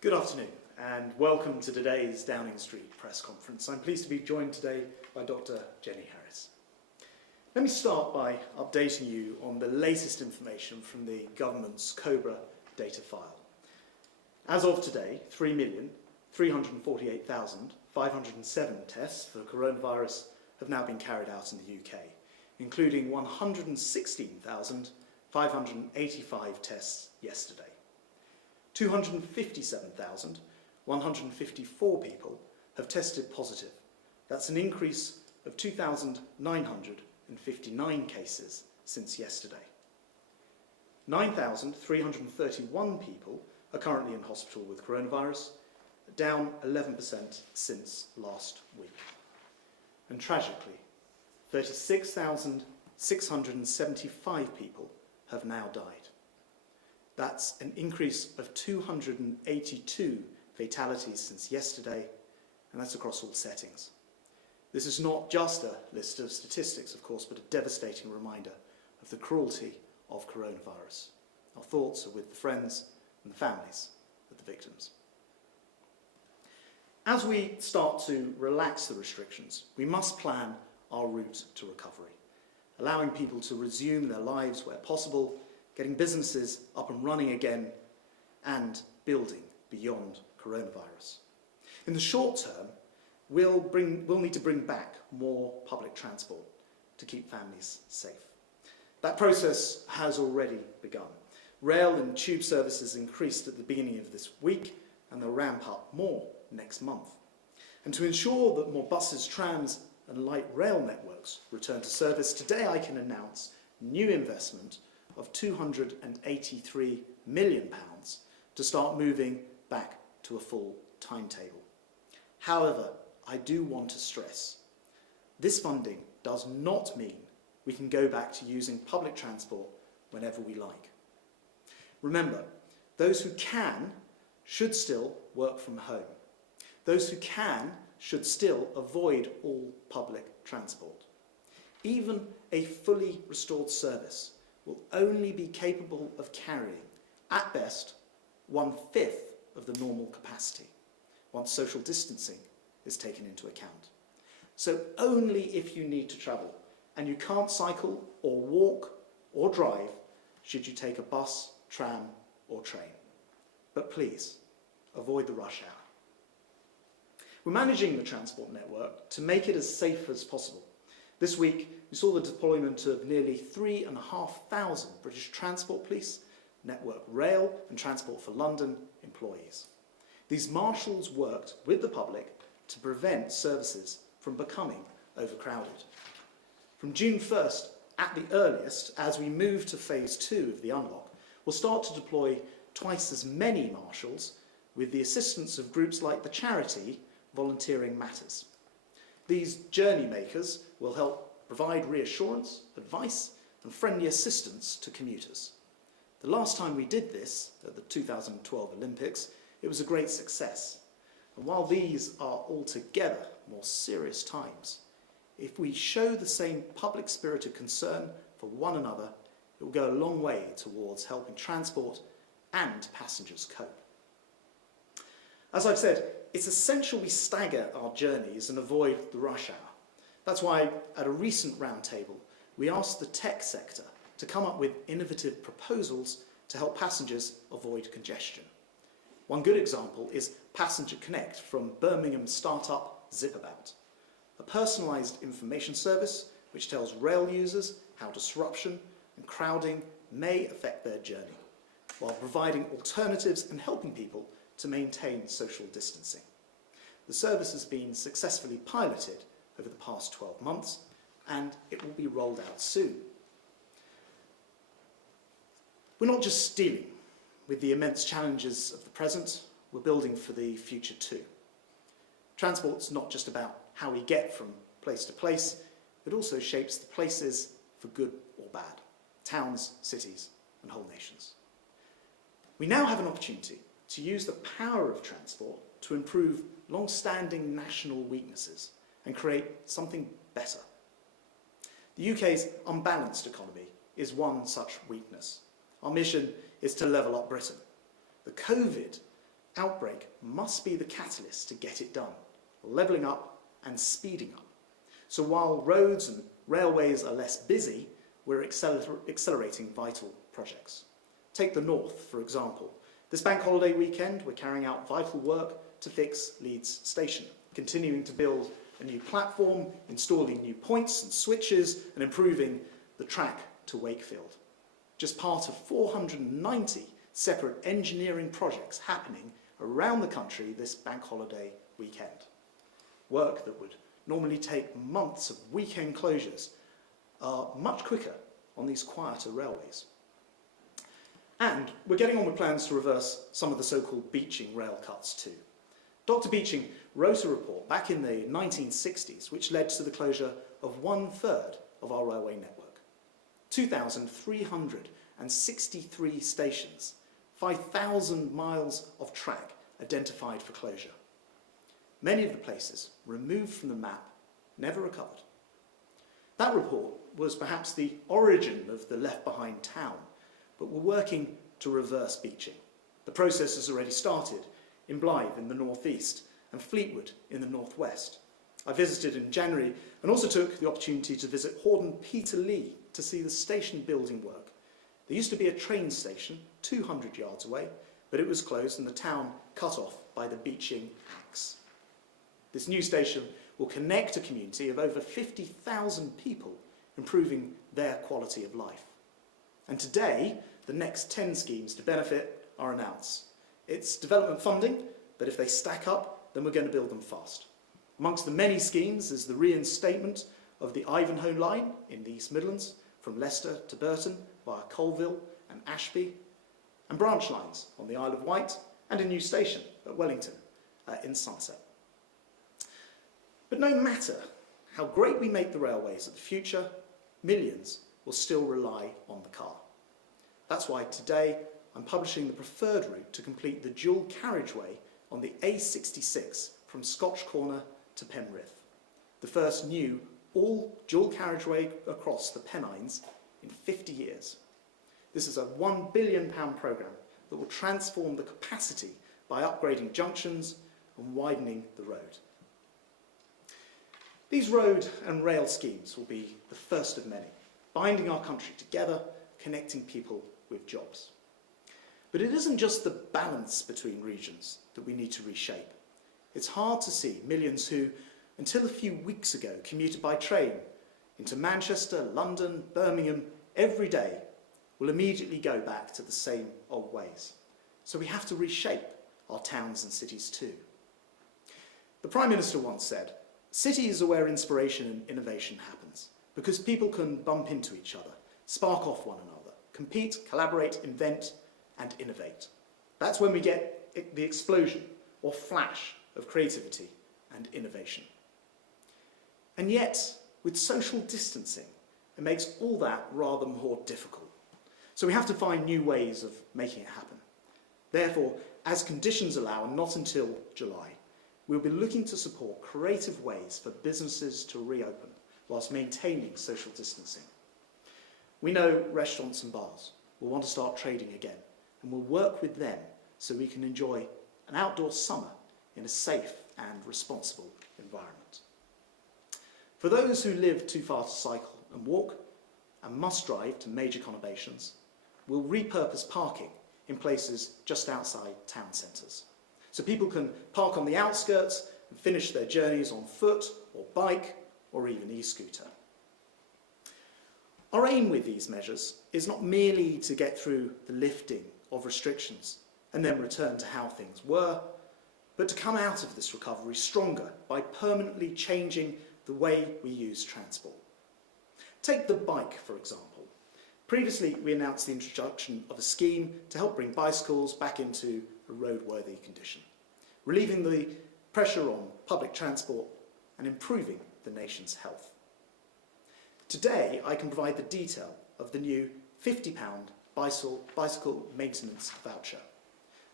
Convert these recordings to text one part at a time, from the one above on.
Good afternoon and welcome to today's Downing Street press conference. I'm pleased to be joined today by Dr. Jenny Harris. Let me start by updating you on the latest information from the government's COBRA data file. As of today, 3,348,507 tests for coronavirus have now been carried out in the UK, including 116,585 tests yesterday. 257,154 people have tested positive. That's an increase of 2,959 cases since yesterday. 9,331 people are currently in hospital with coronavirus, down 11% since last week. And tragically, 36,675 people have now died. That's an increase of 282 fatalities since yesterday, and that's across all settings. This is not just a list of statistics, of course, but a devastating reminder of the cruelty of coronavirus. Our thoughts are with the friends and the families of the victims. As we start to relax the restrictions, we must plan our route to recovery, allowing people to resume their lives where possible, getting businesses up and running again, and building beyond coronavirus. In the short term, we'll need to bring back more public transport to keep families safe. That process has already begun. Rail and tube services increased at the beginning of this week, and they'll ramp up more next month. And to ensure that more buses, trams, and light rail networks return to service, today I can announce new investment of £283 million to start moving back to a full timetable. However, I do want to stress, this funding does not mean we can go back to using public transport whenever we like. Remember, those who can should still work from home. Those who can should still avoid all public transport. Even a fully restored service will only be capable of carrying, at best, 1/5 of the normal capacity, once social distancing is taken into account. So only if you need to travel and you can't cycle or walk or drive should you take a bus, tram or train. But please, avoid the rush hour. We're managing the transport network to make it as safe as possible. This week, we saw the deployment of nearly 3,500 British Transport Police, Network Rail and Transport for London employees. These marshals worked with the public to prevent services from becoming overcrowded. From June 1st, at the earliest, as we move to phase 2 of the unlock, we'll start to deploy twice as many marshals with the assistance of groups like the charity Volunteering Matters. These journey makers will help provide reassurance, advice and friendly assistance to commuters. The last time we did this, at the 2012 Olympics, it was a great success. And while these are altogether more serious times, if we show the same public-spirited concern for one another, it will go a long way towards helping transport and passengers cope. As I've said, it's essential we stagger our journeys and avoid the rush hour. That's why, at a recent roundtable, we asked the tech sector to come up with innovative proposals to help passengers avoid congestion. One good example is Passenger Connect from Birmingham startup Zipabout, a personalised information service which tells rail users how disruption and crowding may affect their journey, while providing alternatives and helping people to maintain social distancing. The service has been successfully piloted over the past 12 months, and it will be rolled out soon. We're not just dealing with the immense challenges of the present, we're building for the future too. Transport's not just about how we get from place to place, it also shapes the places for good or bad, towns, cities, and whole nations. We now have an opportunity to use the power of transport to improve long-standing national weaknesses and create something better. The UK's unbalanced economy is one such weakness. Our mission is to level up Britain. The COVID outbreak must be the catalyst to get it done, levelling up and speeding up. So while roads and railways are less busy, we're accelerating vital projects. Take the North, for example. This bank holiday weekend, we're carrying out vital work to fix Leeds Station, continuing to build a new platform, installing new points and switches, and improving the track to Wakefield. Just part of 490 separate engineering projects happening around the country this bank holiday weekend. Work that would normally take months of weekend closures are much quicker on these quieter railways. And we're getting on with plans to reverse some of the so-called beaching rail cuts too. Dr. Beeching wrote a report back in the 1960s which led to the closure of 1/3 of our railway network. 2,363 stations, 5,000 miles of track identified for closure. Many of the places removed from the map never recovered. That report was perhaps the origin of the left behind town, but we're working to reverse beaching. The process has already started in Blythe in the northeast and Fleetwood in the northwest. I visited in January and also took the opportunity to visit Hordern Peterlee to see the station building work. There used to be a train station 200 yards away, but it was closed and the town cut off by the beaching axe. This new station will connect a community of over 50,000 people, improving their quality of life. And today, the next 10 schemes to benefit are announced. It's development funding, but if they stack up, then we're going to build them fast. Amongst the many schemes is the reinstatement of the Ivanhoe line in the East Midlands, from Leicester to Burton via Colville and Ashby, and branch lines on the Isle of Wight, and a new station at Wellington in Somerset. But no matter how great we make the railways of the future, millions will still rely on the car. That's why today I'm publishing the preferred route to complete the dual carriageway on the A66 from Scotch Corner to Penrith, the first new all dual carriageway across the Pennines in 50 years. This is a £1 billion programme that will transform the capacity by upgrading junctions and widening the road. These road and rail schemes will be the first of many, binding our country together, connecting people with jobs. But it isn't just the balance between regions that we need to reshape. It's hard to see millions who, until a few weeks ago, commuted by train into Manchester, London, Birmingham every day, will immediately go back to the same old ways. So we have to reshape our towns and cities too. The Prime Minister once said, "Cities are where inspiration and innovation happens, because people can bump into each other, spark off one another, compete, collaborate, invent, and innovate. That's when we get the explosion or flash of creativity and innovation." And yet, with social distancing, it makes all that rather more difficult. So we have to find new ways of making it happen. Therefore, as conditions allow, and not until July, we'll be looking to support creative ways for businesses to reopen whilst maintaining social distancing. We know restaurants and bars will want to start trading again, and we'll work with them so we can enjoy an outdoor summer in a safe and responsible environment. For those who live too far to cycle and walk and must drive to major conurbations, we'll repurpose parking in places just outside town centres, so people can park on the outskirts and finish their journeys on foot or bike or even e-scooter. Our aim with these measures is not merely to get through the lifting of restrictions and then return to how things were, but to come out of this recovery stronger by permanently changing the way we use transport. Take the bike, for example. Previously, we announced the introduction of a scheme to help bring bicycles back into a roadworthy condition, relieving the pressure on public transport and improving the nation's health. Today, I can provide the detail of the new £50 bicycle maintenance voucher.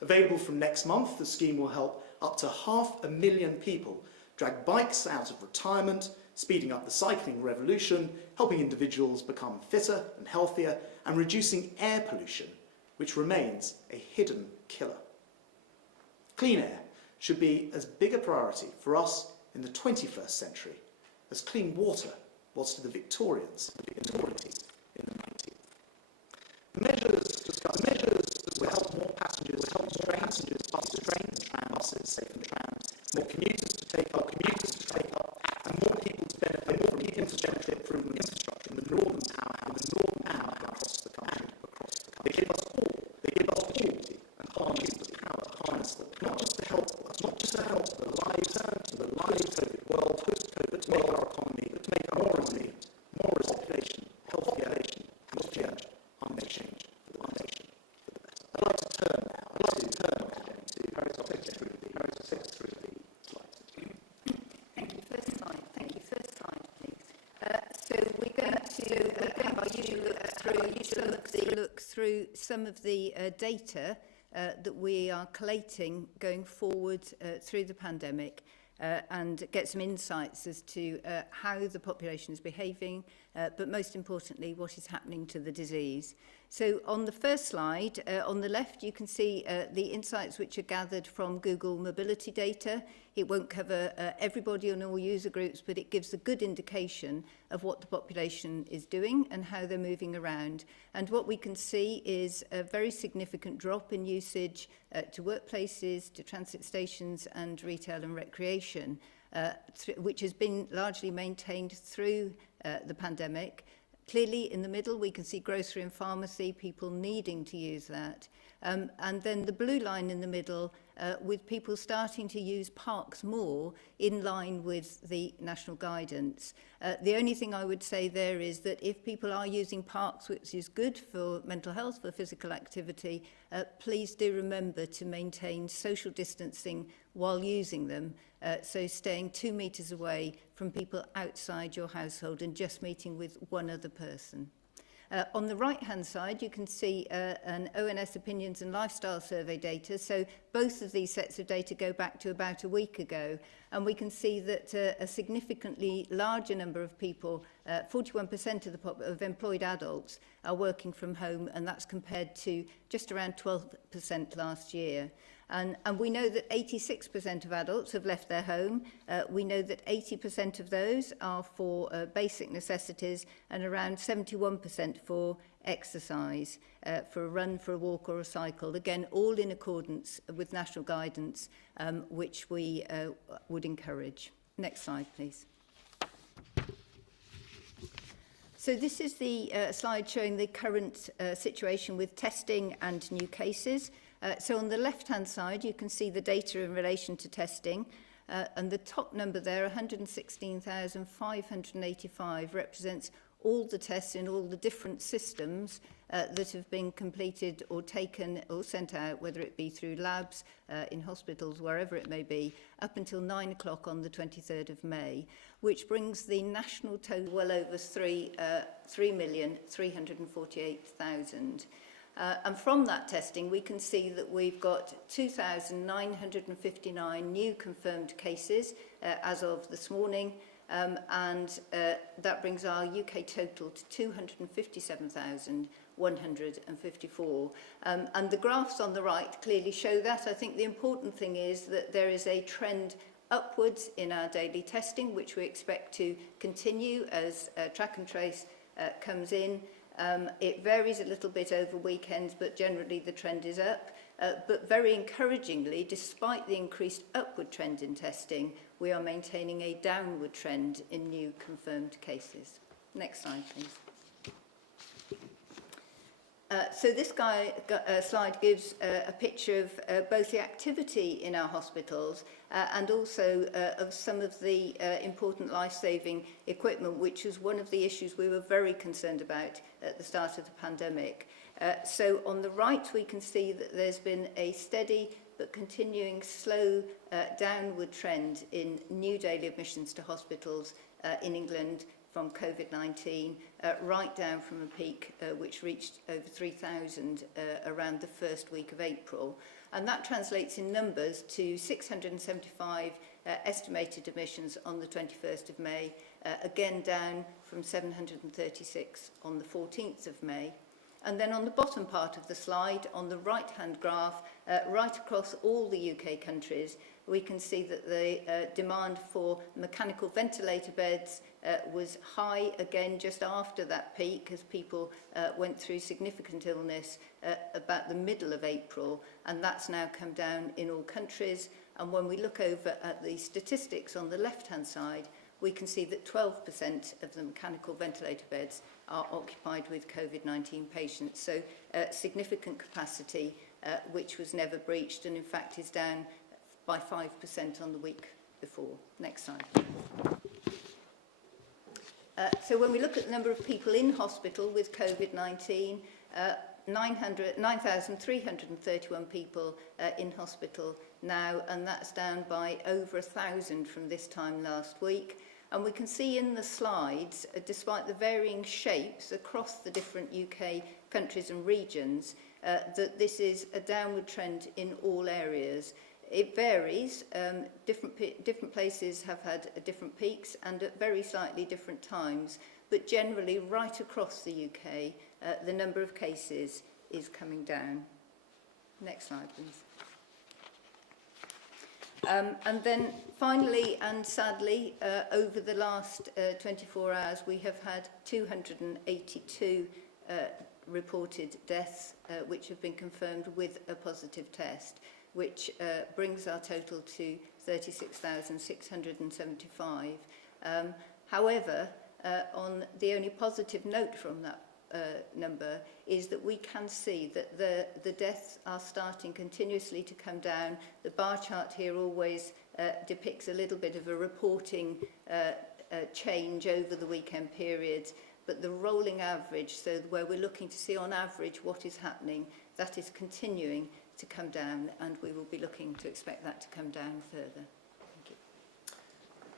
Available from next month, the scheme will help up to 500,000 people drag bikes out of retirement, speeding up the cycling revolution, helping individuals become fitter and healthier, and reducing air pollution, which remains a hidden killer. Clean air should be as big a priority for us in the 21st century as clean water was to the Victorians in the 19th. The measures will help more passengers, buses, trains, buses, safer trams, more commuters to take up, and more people to benefit from infrastructure in the northern power across the country. They give us all and harness the not just to help the lives of the COVID world, but to make our economy, more resilient, more population, healthier, unchanged for the nation. I'd like to turn now to Harry's topic through the slides. Thank you. First slide, please. So we're going to have our usual look through some of the data that we are collating going forward through the pandemic and get some insights as to how the population is behaving, but most importantly, what is happening to the disease. So on the first slide, on the left, you can see the insights which are gathered from Google mobility data. It won't cover everybody on all user groups, but it gives a good indication of what the population is doing and how they're moving around. And what we can see is a very significant drop in usage to workplaces, to transit stations and retail and recreation, which has been largely maintained through the pandemic. Clearly, in the middle, we can see grocery and pharmacy, people needing to use that. And then the blue line in the middle, with people starting to use parks more in line with the national guidance. The only thing I would say there is that if people are using parks, which is good for mental health, for physical activity, please do remember to maintain social distancing while using them. So staying 2 meters away from people outside your household and just meeting with one other person. On the right-hand side, you can see an ONS Opinions and Lifestyle Survey data. So both of these sets of data go back to about a week ago. And we can see that a significantly larger number of people, 41% of employed adults, are working from home, and that's compared to just around 12% last year. And we know that 86% of adults have left their home. We know that 80% of those are for basic necessities and around 71% for exercise, for a run, for a walk or a cycle. Again, all in accordance with national guidance, which we would encourage. Next slide, please. So this is the slide showing the current situation with testing and new cases. So on the left-hand side, you can see the data in relation to testing. And the top number there, 116,585, represents all the tests in all the different systems that have been completed or taken or sent out, whether it be through labs, in hospitals, wherever it may be, up until 9 o'clock on the 23rd of May, which brings the national total well over 3,348,000. And from that testing, we can see that we've got 2,959 new confirmed cases as of this morning, and that brings our UK total to 257,154. And the graphs on the right clearly show that. I think the important thing is that there is a trend upwards in our daily testing, which we expect to continue as track and trace comes in. It varies a little bit over weekends, but generally the trend is up. But very encouragingly, despite the increased upward trend in testing, we are maintaining a downward trend in new confirmed cases. Next slide, please. So this slide gives a picture of both the activity in our hospitals and also of some of the important life-saving equipment, which was one of the issues we were very concerned about at the start of the pandemic. So on the right, we can see that there's been a steady but continuing slow downward trend in new daily admissions to hospitals in England from COVID-19, right down from a peak which reached over 3,000 around the first week of April. And that translates in numbers to 675 estimated admissions on the 21st of May, again down from 736 on the 14th of May. And then on the bottom part of the slide, on the right-hand graph, right across all the UK countries, we can see that the demand for mechanical ventilator beds was high again just after that peak, as people went through significant illness about the middle of April, and that's now come down in all countries. And when we look over at the statistics on the left-hand side, we can see that 12% of the mechanical ventilator beds are occupied with COVID-19 patients. So significant capacity, which was never breached, and in fact is down by 5% on the week before. Next slide. So when we look at the number of people in hospital with COVID-19, 9,331 people in hospital now, and that's down by over 1,000 from this time last week. And we can see in the slides, despite the varying shapes across the different UK countries and regions, that this is a downward trend in all areas. It varies. Different places have had different peaks and at very slightly different times, but generally right across the UK, the number of cases is coming down. Next slide, please. And then finally and sadly, over the last 24 hours, we have had 282 reported deaths, which have been confirmed with a positive test, which brings our total to 36,675. However, on the only positive note from that number is that we can see that the deaths are starting continuously to come down. The bar chart here always depicts a little bit of a reporting change over the weekend periods, but the rolling average, so where we're looking to see on average what is happening, that is continuing to come down, and we will be looking to expect that to come down further. Thank you.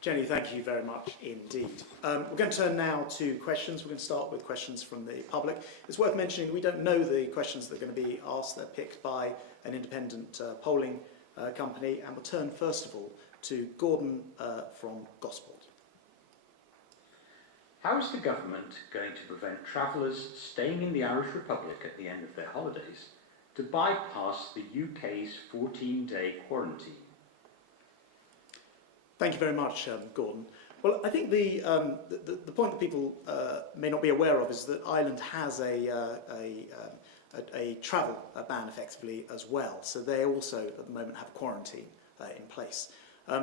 Jenny, thank you very much indeed. We're going to turn now to questions. We're going to start with questions from the public. It's worth mentioning we don't know the questions that are going to be asked. They're picked by an independent polling company, and we'll turn first of all to Gordon from Gosport. How is the government going to prevent travellers staying in the Irish Republic at the end of their holidays to bypass the UK's 14-day quarantine? Thank you very much, Gordon. Well, I think the point that people may not be aware of is that Ireland has a travel ban effectively as well. So they also at the moment have quarantine in place.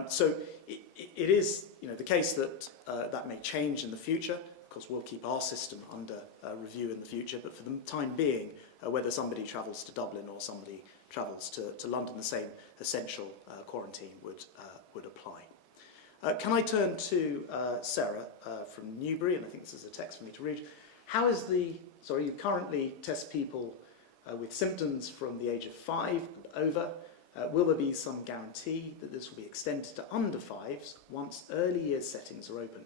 So it is, the case that that may change in the future. Of course, we'll keep our system under review in the future. But for the time being, whether somebody travels to Dublin or somebody travels to London, the same essential quarantine would apply. Can I turn to Sarah from Newbury, and I think this is a text for me to read. How is you currently test people with symptoms from the age of 5 and over. Will there be some guarantee that this will be extended to under 5s once early years settings are opened?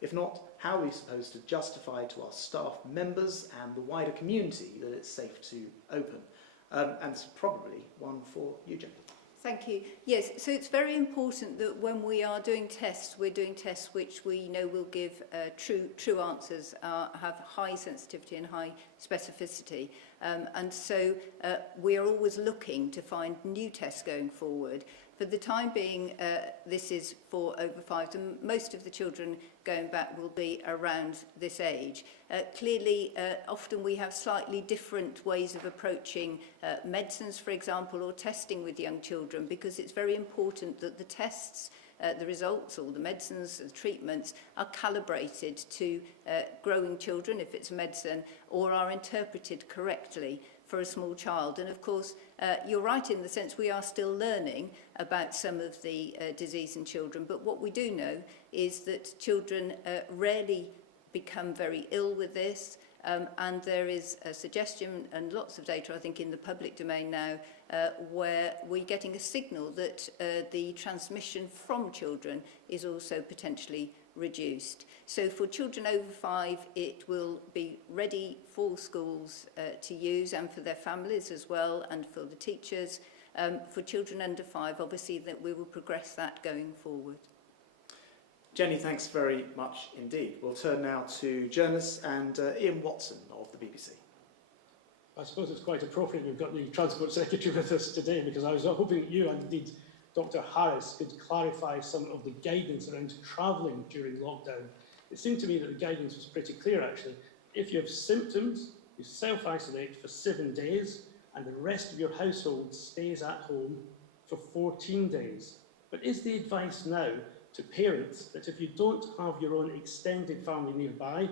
If not, how are we supposed to justify to our staff members and the wider community that it's safe to open? And it's probably one for you, Jenny. Thank you. Yes, so it's very important that when we are doing tests, we're doing tests which we know will give true answers, have high sensitivity and high specificity. And so we are always looking to find new tests going forward. For the time being, this is for over 5s, and most of the children going back will be around this age. Clearly, often we have slightly different ways of approaching medicines, for example, or testing with young children, because it's very important that the tests, the results, or the medicines, the treatments, are calibrated to growing children, if it's a medicine, or are interpreted correctly for a small child. And of course, you're right in the sense we are still learning about some of the disease in children, but what we do know is that children rarely become very ill with this, and there is a suggestion and lots of data, I think, in the public domain now, where we're getting a signal that the transmission from children is also potentially reduced. So for children over 5, it will be ready for schools to use, and for their families as well, and for the teachers. For children under 5, obviously, that we will progress that going forward. Jenny, thanks very much indeed. We'll turn now to journalists and Ian Watson of the BBC. I suppose it's quite appropriate we've got the Transport Secretary with us today, because I was hoping that you and indeed Dr Harris could clarify some of the guidance around travelling during lockdown. It seemed to me that the guidance was pretty clear, actually. If you have symptoms, you self-isolate for 7 days, and the rest of your household stays at home for 14 days. But is the advice now to parents that if you don't have your own extended family nearby,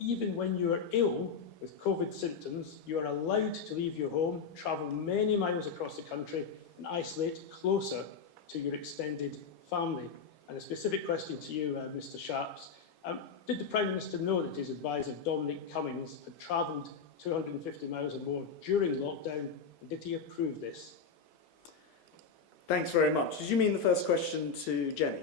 even when you are ill with COVID symptoms, you are allowed to leave your home, travel many miles across the country, and isolate closer to your extended family? And a specific question to you, Mr Sharps. Did the Prime Minister know that his advisor, Dominic Cummings, had travelled 250 miles or more during lockdown, and did he approve this? Thanks very much. Did you mean the first question to Jenny?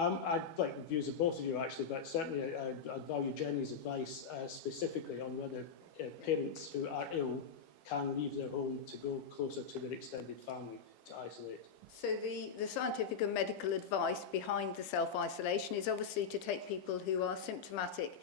I'd like the views of both of you, actually, but certainly I'd value Jenny's advice specifically on whether parents who are ill can leave their home to go closer to their extended family to isolate. So the scientific and medical advice behind the self-isolation is obviously to take people who are symptomatic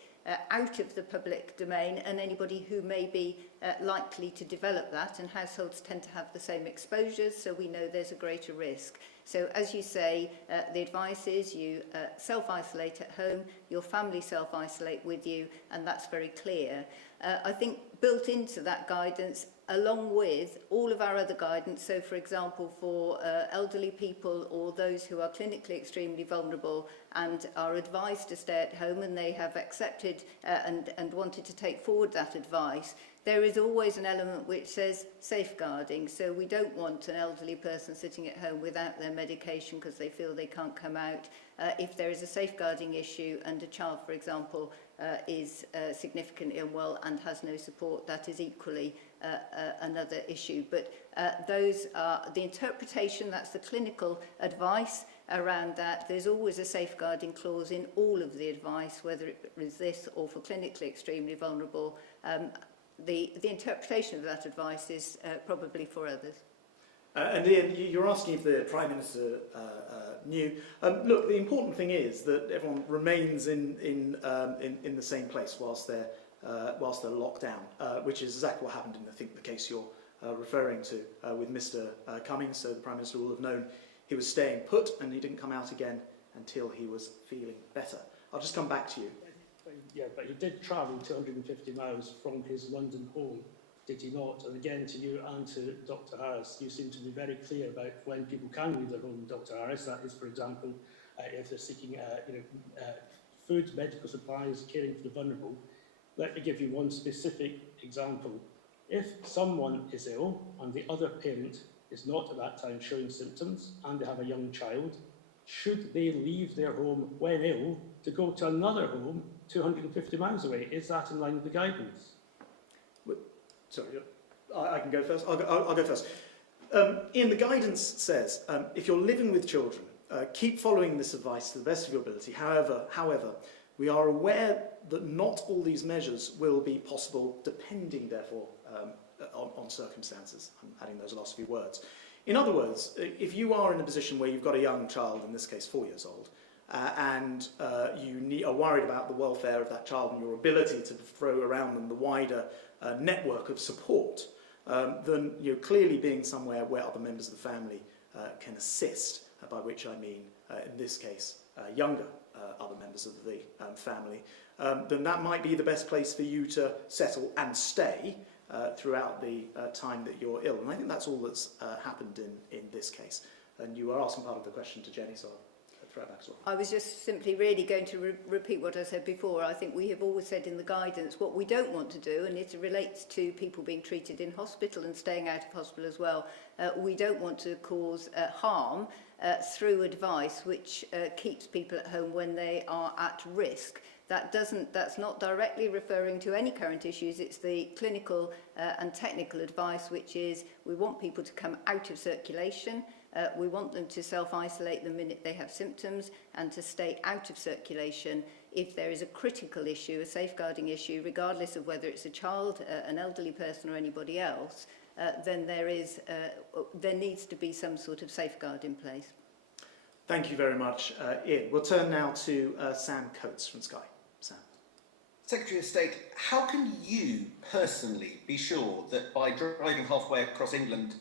out of the public domain, and anybody who may be likely to develop that, and households tend to have the same exposures, so we know there's a greater risk. So as you say, the advice is you self-isolate at home, your family self-isolate with you, and that's very clear. I think built into that guidance, along with all of our other guidance, so for example for elderly people or those who are clinically extremely vulnerable and are advised to stay at home, and they have accepted and wanted to take forward that advice, there is always an element which says safeguarding. So we don't want an elderly person sitting at home without their medication because they feel they can't come out. If there is a safeguarding issue and a child, for example, is significantly unwell and has no support, that is equally another issue. But those are the interpretation, that's the clinical advice around that. There's always a safeguarding clause in all of the advice, whether it is this or for clinically extremely vulnerable. The interpretation of that advice is probably for others. And Ian, you're asking if the Prime Minister knew. Look, the important thing is that everyone remains in the same place whilst they're locked down, which is exactly what happened in, I think, the case you're referring to with Mr Cummings. So the Prime Minister will have known he was staying put, and he didn't come out again until he was feeling better. I'll just come back to you. Yeah, but he did travel 250 miles from his London home, did he not? And again, to you and to Dr Harris, you seem to be very clear about when people can leave their home, Dr Harris. That is, for example, if they're seeking food, medical supplies, caring for the vulnerable. Let me give you one specific example. If someone is ill and the other parent is not at that time showing symptoms and they have a young child, should they leave their home when ill to go to another home 250 miles away? Is that in line with the guidance? Sorry, I can go first. I'll go first. Ian, the guidance says if you're living with children, keep following this advice to the best of your ability. However, we are aware that not all these measures will be possible, depending, therefore, on circumstances. I'm adding those last few words. In other words, if you are in a position where you've got a young child, in this case 4 years old, and you are worried about the welfare of that child and your ability to throw around them the wider network of support, then you're clearly being somewhere where other members of the family can assist, by which I mean, in this case, younger other members of the family, then that might be the best place for you to settle and stay throughout the time that you're ill. And I think that's all that's happened in this case. And you were asking part of the question to Jenny, so I'll throw it back as well. I was just simply really going to repeat what I said before. I think we have always said in the guidance what we don't want to do, and it relates to people being treated in hospital and staying out of hospital as well. We don't want to cause harm through advice which keeps people at home when they are at risk. That's not directly referring to any current issues. It's the clinical and technical advice, which is we want people to come out of circulation. We want them to self-isolate the minute they have symptoms and to stay out of circulation. If there is a critical issue, a safeguarding issue, regardless of whether it's a child, an elderly person or anybody else, then there needs to be some sort of safeguard in place. Thank you very much, Ian. We'll turn now to Sam Coates from Sky. Sam. Secretary of State, how can you personally be sure that by driving halfway across England,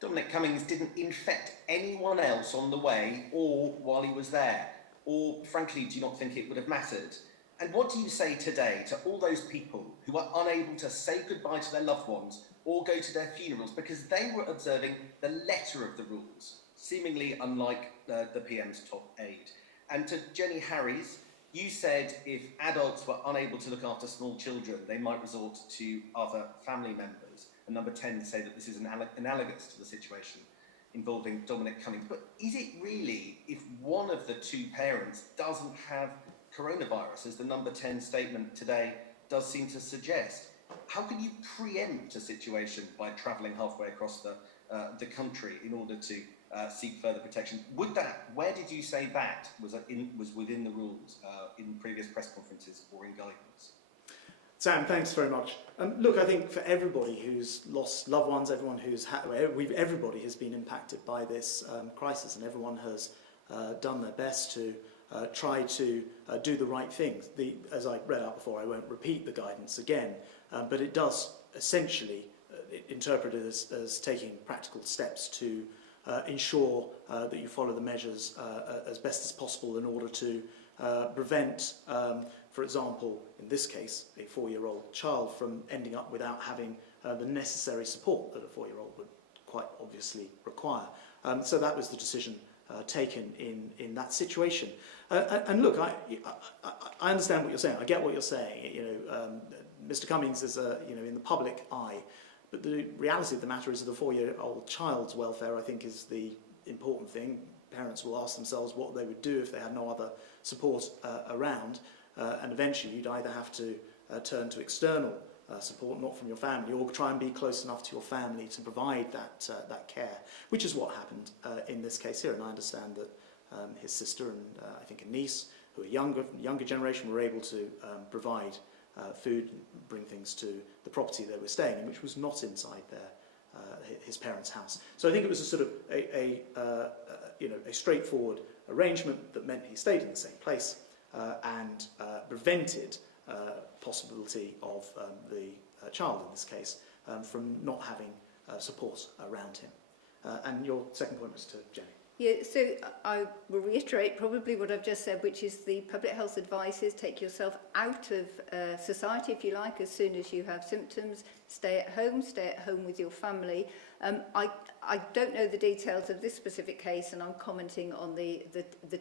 Dominic Cummings didn't infect anyone else on the way or while he was there? Or, frankly, do you not think it would have mattered? And what do you say today to all those people who are unable to say goodbye to their loved ones or go to their funerals because they were observing the letter of the rules, seemingly unlike the PM's top aide? And to Jenny Harries, you said if adults were unable to look after small children, they might resort to other family members. And number 10 say that this is analogous to the situation involving Dominic Cummings. But is it really if one of the two parents doesn't have coronavirus, as the number 10 statement today does seem to suggest? How can you preempt a situation by travelling halfway across the country in order to seek further protection? Where did you say that was within the rules in previous press conferences or in guidance? Sam, thanks very much. Look, I think for everybody who's lost loved ones, everybody has been impacted by this crisis, and everyone has done their best to try to do the right thing. As I read out before, I won't repeat the guidance again, but it does essentially interpret it as taking practical steps to ensure that you follow the measures as best as possible in order to prevent, for example, in this case, a 4-year-old child from ending up without having the necessary support that a 4-year-old would quite obviously require. So that was the decision taken in that situation. And look, I understand what you're saying. I get what you're saying. Mr. Cummings is in the public eye, but the reality of the matter is that the 4-year-old child's welfare, I think, is the important thing. Parents will ask themselves what they would do if they had no other support around, and eventually you'd either have to turn to external support, not from your family, or try and be close enough to your family to provide that care, which is what happened in this case here. And I understand that his sister and I think a niece, who are younger generation, were able to provide food and bring things to the property they were staying in, which was not inside his parents' house. So I think it was a sort of a straightforward arrangement that meant he stayed in the same place and prevented possibility of the child in this case from not having support around him. And your second point was to Jenny. Yeah, so I will reiterate probably what I've just said, which is the public health advice is take yourself out of society, if you like, as soon as you have symptoms. Stay at home with your family. I don't know the details of this specific case, and I'm commenting on the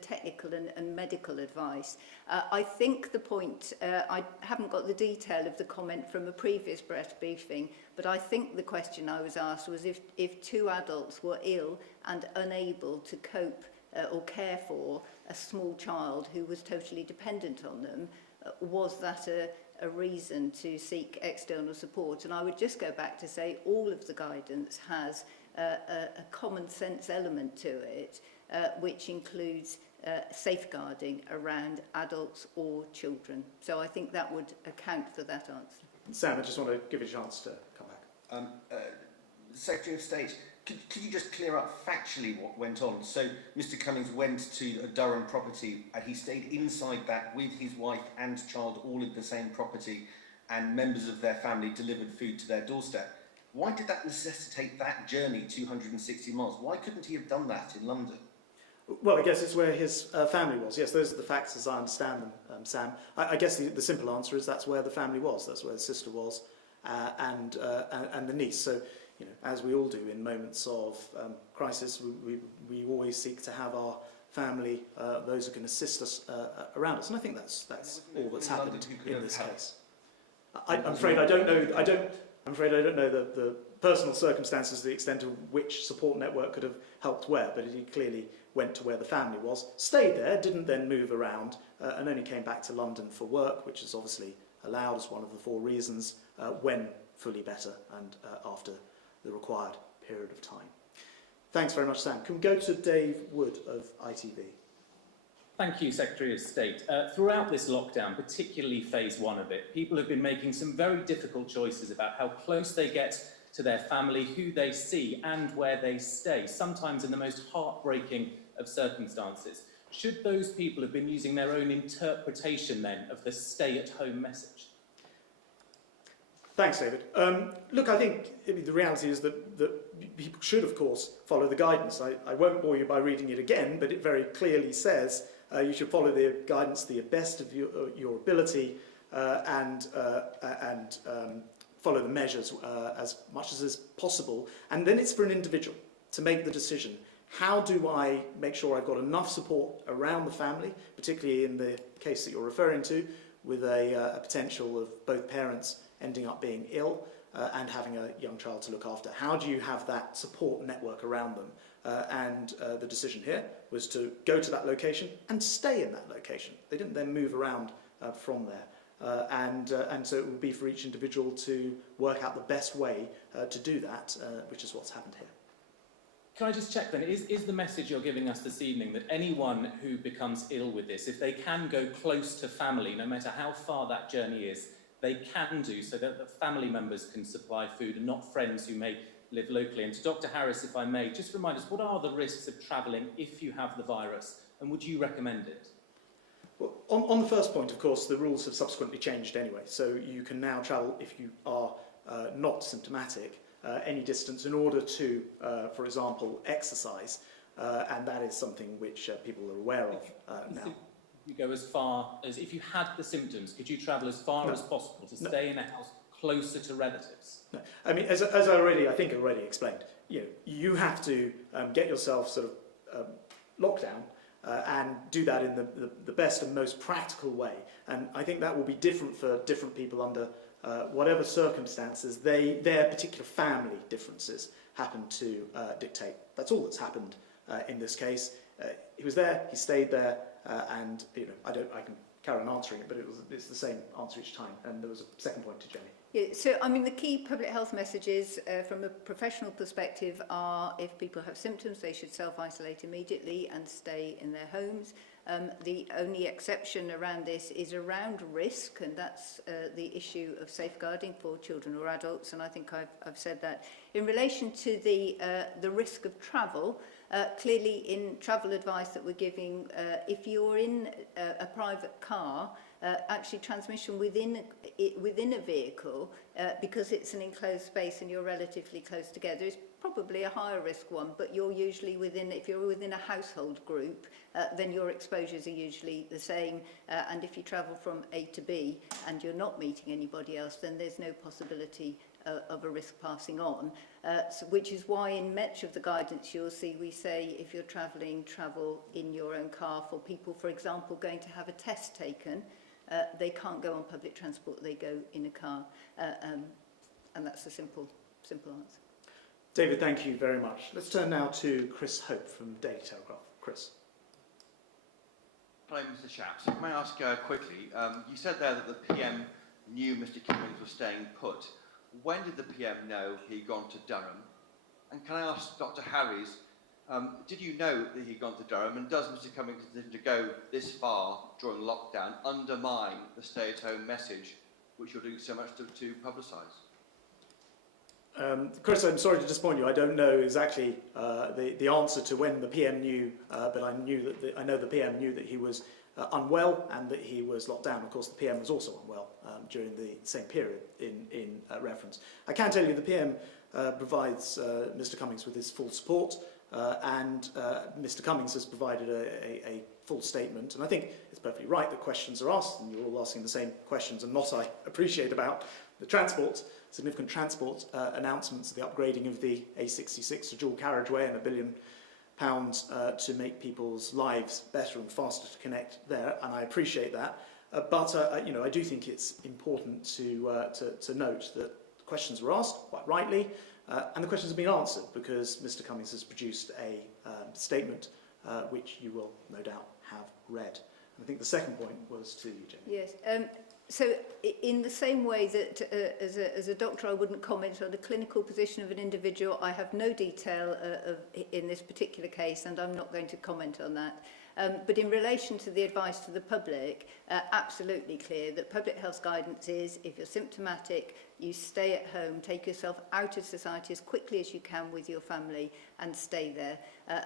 technical and medical advice. I think the point, I haven't got the detail of the comment from a previous press briefing, but I think the question I was asked was if two adults were ill and unable to cope or care for a small child who was totally dependent on them, was that a reason to seek external support? And I would just go back to say all of the guidance has a common sense element to it, which includes safeguarding around adults or children. So I think that would account for that answer. Sam, I just want to give you a chance to come back. Secretary of State, could you just clear up factually what went on? So Mr. Cummings went to a Durham property and he stayed inside that with his wife and child all in the same property, and members of their family delivered food to their doorstep. Why did that necessitate that journey 260 miles? Why couldn't he have done that in London? Well, I guess it's where his family was. Yes, those are the facts as I understand them, Sam. I guess the simple answer is that's where the family was. That's where the sister was, and the niece. So, as we all do in moments of crisis, we always seek to have our family, those who can assist us around us. And I think that's all that's happened in this case. I'm afraid I don't know. I'm afraid I don't know the personal circumstances, the extent to which support network could have helped where, but he clearly went to where the family was, stayed there, didn't then move around, and only came back to London for work, which is obviously allowed as one of the 4 reasons, when fully better and after the required period of time. Thanks very much, Sam. Can we go to Dave Wood of ITV? Thank you, Secretary of State. Throughout this lockdown, particularly phase 1 of it, people have been making some very difficult choices about how close they get to their family, who they see and where they stay, sometimes in the most heartbreaking of circumstances. should those people have been using their own interpretation then of the stay-at-home message? Thanks, David. Look, I think the reality is that people should, of course, follow the guidance. I won't bore you by reading it again, but it very clearly says you should follow the guidance to the best of your ability and follow the measures as much as is possible. And then it's for an individual to make the decision. How do I make sure I've got enough support around the family, particularly in the case that you're referring to, with a potential of both parents ending up being ill and having a young child to look after? How do you have that support network around them? And the decision here was to go to that location and stay in that location. They didn't then move around from there. And so it would be for each individual to work out the best way to do that, which is what's happened here. Can I just check then, is the message you're giving us this evening that anyone who becomes ill with this, if they can go close to family, no matter how far that journey is, they can do so that the family members can supply food and not friends who may live locally? And to Dr. Harris, if I may, just remind us, what are the risks of travelling if you have the virus, and would you recommend it? Well, on the first point, of course, the rules have subsequently changed anyway, so you can now travel if you are not symptomatic any distance in order to, for example, exercise, and that is something which people are aware of now. You go as far as, if you had the symptoms, could you travel as far as possible to stay in a house closer to relatives? No. I mean, as I already explained, you have to get yourself sort of locked down and do that in the best and most practical way. And I think that will be different for different people under whatever circumstances their particular family differences happen to dictate. That's all that's happened in this case. He was there, he stayed there, and I can carry on answering it, but it's the same answer each time. And there was a second point to Jenny. Yeah, so, I mean, the key public health messages from a professional perspective are if people have symptoms, they should self-isolate immediately and stay in their homes. The only exception around this is around risk, and that's the issue of safeguarding for children or adults, and I think I've said that. In relation to the risk of travel, clearly in travel advice that we're giving, if you're in a private car, actually transmission within a vehicle, because it's an enclosed space and you're relatively close together, is probably a higher risk one, but you're usually if you're within a household group, then your exposures are usually the same, and if you travel from A to B and you're not meeting anybody else, then there's no possibility of a risk passing on, which is why in much of the guidance you'll see we say if you're travelling, travel in your own car. For people, for example, going to have a test taken, they can't go on public transport, they go in a car, and that's a simple answer. David, thank you very much. Let's turn now to Chris Hope from Daily Telegraph. Chris. Hello, Mr. Shapps. May I ask quickly, you said there that the PM knew Mr. Cummings was staying put. When did the PM know he'd gone to Durham? And can I ask Dr. Harris, did you know that he'd gone to Durham, and does Mr. Cummings' decision to go this far during lockdown undermine the stay-at-home message which you're doing so much to publicise? Chris, I'm sorry to disappoint you. I don't know exactly the answer to when the PM knew, but I know the PM knew that he was unwell and that he was locked down. Of course, the PM was also unwell during the same period in reference. I can tell you the PM provides Mr. Cummings with his full support, and Mr. Cummings has provided a full statement. And I think it's perfectly right that questions are asked, and you're all asking the same questions, and not I appreciate about the significant transport announcements, the upgrading of the A66 to dual carriageway and £1 billion to make people's lives better and faster to connect there, and I appreciate that. But I do think it's important to note that questions were asked, quite rightly, and the questions have been answered because Mr. Cummings has produced a statement which you will no doubt have read. And I think the second point was to you, Jenny. Yes. So in the same way that as a doctor I wouldn't comment on the clinical position of an individual, I have no detail in this particular case, and I'm not going to comment on that. But in relation to the advice to the public, absolutely clear that public health guidance is if you're symptomatic, you stay at home, take yourself out of society as quickly as you can with your family and stay there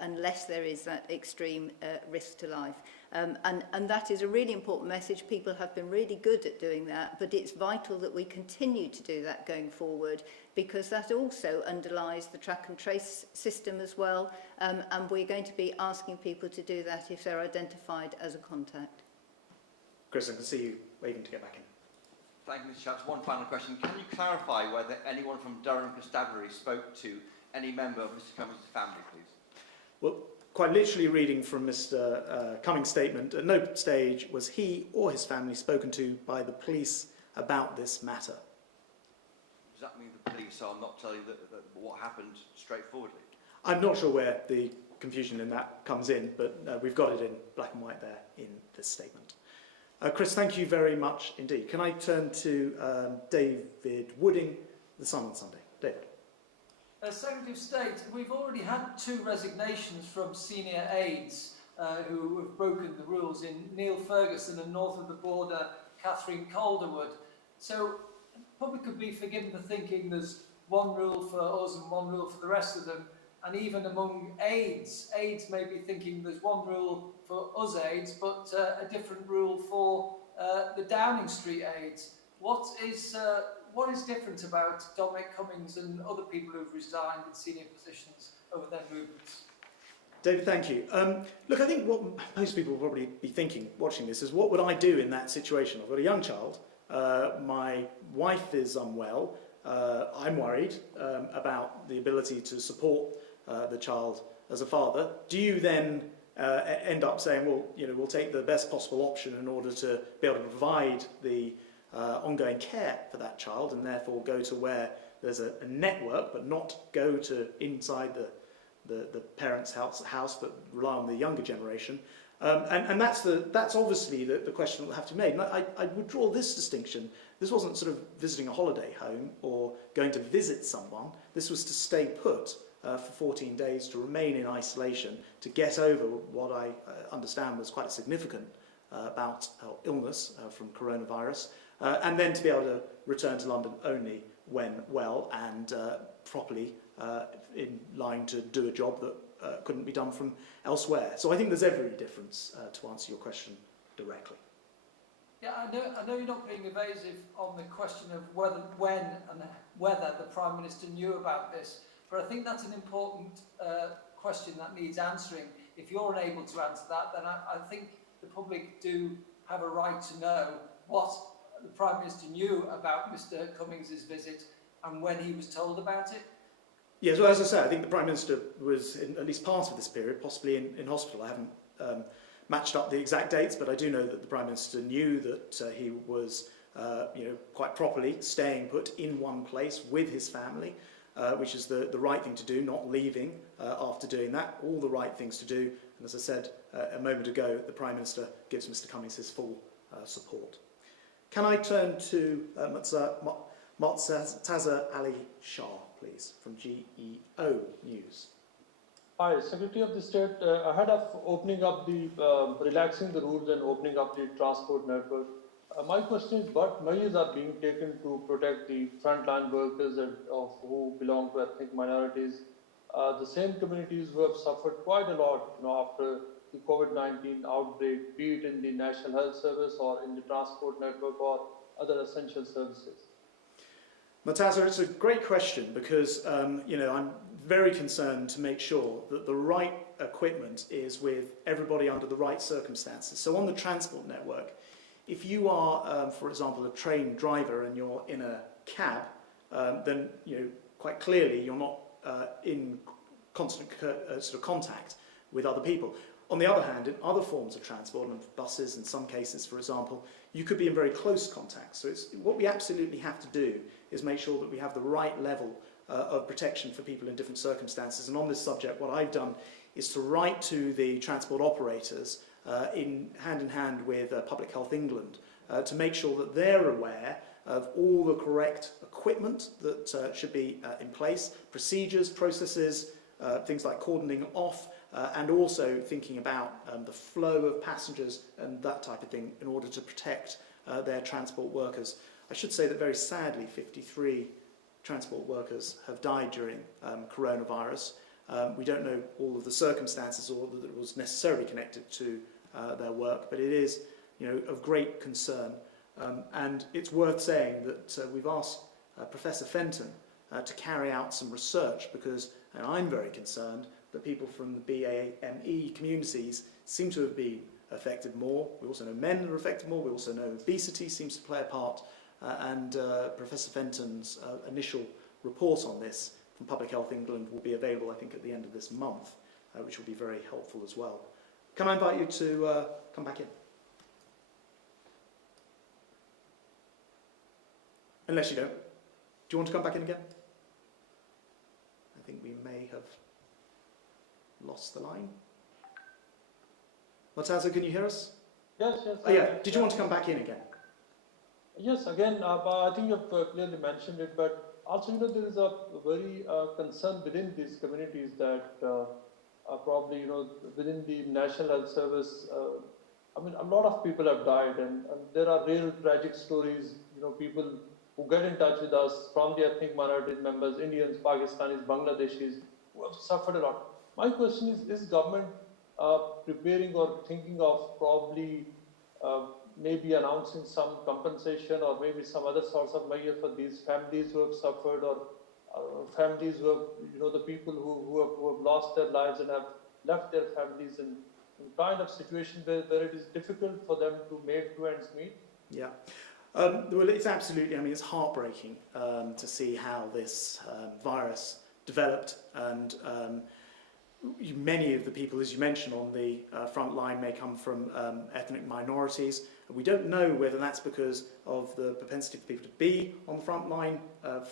unless there is that extreme risk to life. And that is a really important message. People have been really good at doing that, but it's vital that we continue to do that going forward, because that also underlies the track and trace system as well, and we're going to be asking people to do that if they're identified as a contact. Chris, I can see you waving to get back in. Thank you, Mr. Chaps. One final question. Can you clarify whether anyone from Durham Constabulary spoke to any member of Mr. Cummings' family, please? Well, quite literally reading from Mr. Cummings' statement, at no stage was he or his family spoken to by the police about this matter. Does that mean the police are not telling that what happened straightforwardly? I'm not sure where the confusion in that comes in, but we've got it in black and white there in this statement. Chris, thank you very much indeed. Can I turn to David Wooding, The Sun on Sunday? David. Secretary of State, we've already had 2 resignations from senior aides who have broken the rules in Neil Ferguson and north of the border, Catherine Calderwood. So the public could be forgiven for thinking there's one rule for us and one rule for the rest of them. And even among aides may be thinking there's one rule for us aides, but a different rule for the Downing Street aides. What is different about Dominic Cummings and other people who've resigned in senior positions over their movements? David, thank you. Look, I think what most people will probably be thinking watching this is, what would I do in that situation? I've got a young child, my wife is unwell, I'm worried about the ability to support the child as a father. Do you then end up saying, well, we'll take the best possible option in order to be able to provide the ongoing care for that child, and therefore go to where there's a network, but not go to inside the parents' house, but rely on the younger generation? And that's obviously the question that will have to be made. And I would draw this distinction. This wasn't sort of visiting a holiday home or going to visit someone. This was to stay put for 14 days, to remain in isolation, to get over what I understand was quite a significant bout of illness from coronavirus, and then to be able to return to London only when well and properly in line to do a job that couldn't be done from elsewhere. So I think there's every difference to answer your question directly. Yeah, I know you're not being evasive on the question of when and whether the Prime Minister knew about this, but I think that's an important question that needs answering. If you're unable to answer that, then I think the public do have a right to know what the Prime Minister knew about Mr. Cummings' visit and when he was told about it. Yes, well, as I say, I think the Prime Minister was in at least part of this period, possibly in hospital. I haven't matched up the exact dates, but I do know that the Prime Minister knew that he was, quite properly staying put in one place with his family, which is the right thing to do, not leaving after doing that. All the right things to do. And as I said a moment ago, the Prime Minister gives Mr. Cummings his full support. Can I turn to Murtaza Ali Shah, please, from GEO News? Hi, Secretary of the State. Ahead of opening up relaxing the rules and opening up the transport network, my question is, what measures are being taken to protect the frontline workers who belong to ethnic minorities, the same communities who have suffered quite a lot after the COVID-19 outbreak, be it in the National Health Service or in the transport network or other essential services? Murtaza, it's a great question because I'm very concerned to make sure that the right equipment is with everybody under the right circumstances. So on the transport network, if you are, for example, a train driver and you're in a cab, then quite clearly you're not in constant sort of contact with other people. On the other hand, in other forms of transport, and buses in some cases, for example, you could be in very close contact. So what we absolutely have to do is make sure that we have the right level of protection for people in different circumstances. And on this subject, what I've done is to write to the transport operators in hand with Public Health England to make sure that they're aware of all the correct equipment that should be in place, procedures, processes, things like cordoning off, and also thinking about the flow of passengers and that type of thing in order to protect their transport workers. I should say that very sadly 53 transport workers have died during coronavirus. We don't know all of the circumstances or that it was necessarily connected to their work, but it is, of great concern. And it's worth saying that we've asked Professor Fenton to carry out some research because I'm very concerned that people from the BAME communities seem to have been affected more. We also know men are affected more. We also know obesity seems to play a part. And Professor Fenton's initial report on this from Public Health England will be available, I think, at the end of this month, which will be very helpful as well. Can I invite you to come back in? Unless you don't. Do you want to come back in again? I think we may have lost the line. Matazzo, can you hear us? Yes, yes. Oh, yeah. Did you want to come back in again? Yes, again, I think you've clearly mentioned it, but also, there is a very concern within these communities that probably, within the National Health Service, a lot of people have died, and there are real tragic stories, people who get in touch with us from the ethnic minority members, Indians, Pakistanis, Bangladeshis, who have suffered a lot. My question is government preparing or thinking of probably maybe announcing some compensation or maybe some other sorts of measure for these families who have suffered, or families who have, the people who have lost their lives and have left their families in kind of situation where it is difficult for them to make two ends meet? Yeah. Well, it's absolutely, it's heartbreaking to see how this virus developed, and many of the people, as you mentioned, on the front line may come from ethnic minorities. We don't know whether that's because of the propensity for people to be on the front line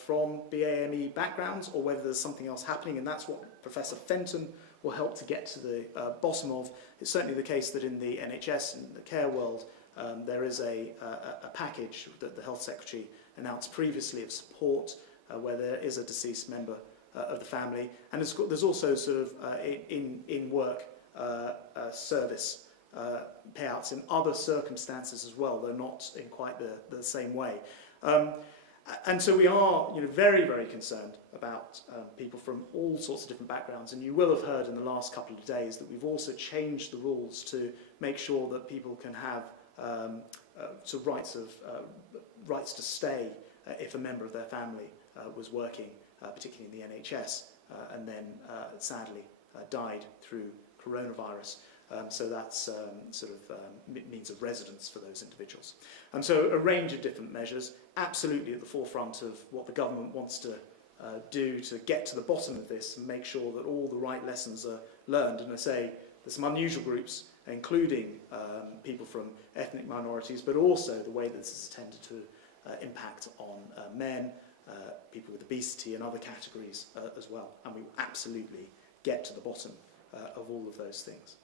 from BAME backgrounds, or whether there's something else happening, and that's what Professor Fenton will help to get to the bottom of. It's certainly the case that in the NHS and the care world, there is a package that the Health Secretary announced previously of support where there is a deceased member of the family, and there's also sort of in-work service payouts in other circumstances as well, though not in quite the same way. And so we are very, very concerned about people from all sorts of different backgrounds, and you will have heard in the last couple of days that we've also changed the rules to make sure that people can have sort of rights to stay if a member of their family was working, particularly in the NHS, and then sadly died through coronavirus. So that's means of residence for those individuals. And so a range of different measures, absolutely at the forefront of what the government wants to do to get to the bottom of this and make sure that all the right lessons are learned. And I say there's some unusual groups, including people from ethnic minorities, but also the way that this has tended to impact on men, people with obesity and other categories as well. And we will absolutely get to the bottom of all of those things.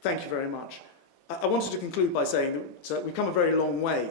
Thank you very much. I wanted to conclude by saying that we've come a very long way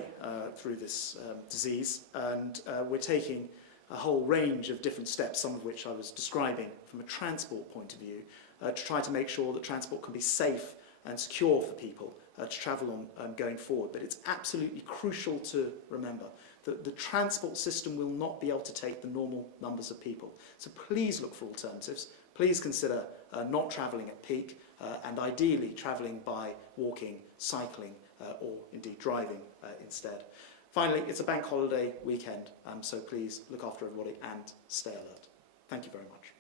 through this disease, and we're taking a whole range of different steps, some of which I was describing from a transport point of view, to try to make sure that transport can be safe and secure for people to travel on going forward. But it's absolutely crucial to remember that the transport system will not be able to take the normal numbers of people. So please look for alternatives. Please consider not travelling at peak, and ideally travelling by walking, cycling, or indeed driving instead. Finally, it's a bank holiday weekend, so please look after everybody and stay alert. Thank you very much.